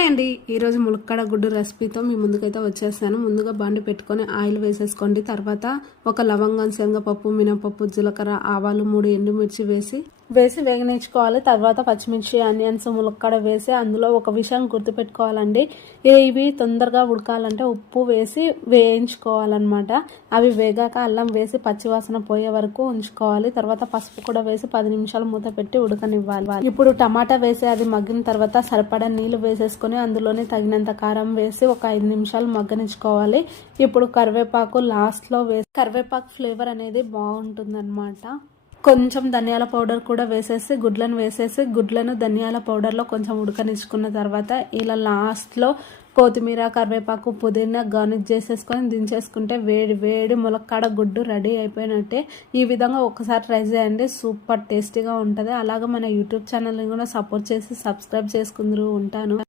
Hi అండి, ఈరోజు ములక్కాడ గుడ్డు రెసిపీతో మీ ముందుకైతే వచ్చేసాను. ముందుగా బాండి పెట్టుకొని ఆయిల్ వేసేసుకోండి. తర్వాత ఒక లవంగం, శనగపప్పు, మినపప్పు, జీలకర్ర, ఆవాలు, 3 ఎండుమిర్చి వేసి వేగనించుకోవాలి. తర్వాత పచ్చిమిర్చి, ఆనియన్స్, ములక్కాడ వేసి అందులో ఒక విషయం గుర్తుపెట్టుకోవాలండి, ఇవి తొందరగా ఉడకాలంటే ఉప్పు వేసి వేయించుకోవాలన్నమాట. అవి వేగాక అల్లం వేసి పచ్చివాసన పోయే వరకు ఉంచుకోవాలి. తర్వాత పసుపు కూడా వేసి 10 నిమిషాలు మూత పెట్టి ఉడకనివ్వాలి. ఇప్పుడు టమాటా వేసి అది మగ్గిన తర్వాత సరిపడా నీళ్లు వేసేసుకొని అందులోనే తగినంత కారం వేసి ఒక 5 నిమిషాలు మగ్గనించుకోవాలి. ఇప్పుడు కరివేపాకు లాస్ట్లో వేసి, కరివేపాకు ఫ్లేవర్ అనేది బాగుంటుందన్నమాట. కొంచెం ధనియాల పౌడర్ కూడా వేసేసి గుడ్లను ధనియాల పౌడర్లో కొంచెం ఉడకనిచ్చుకున్న తర్వాత ఇలా లాస్ట్లో కొత్తిమీర, కరివేపాకు, పుదీనా గార్నిష్ చేసేసుకొని దించేసుకుంటే వేడి వేడి ములక్కాడ గుడ్డు రెడీ అయిపోయినట్టే. ఈ విధంగా ఒకసారి ట్రై చేయండి, సూపర్ టేస్టీగా ఉంటుంది. అలాగే మన యూట్యూబ్ ఛానల్ని కూడా సపోర్ట్ చేసి సబ్స్క్రైబ్ చేసుకుందరూ. ఉంటాను.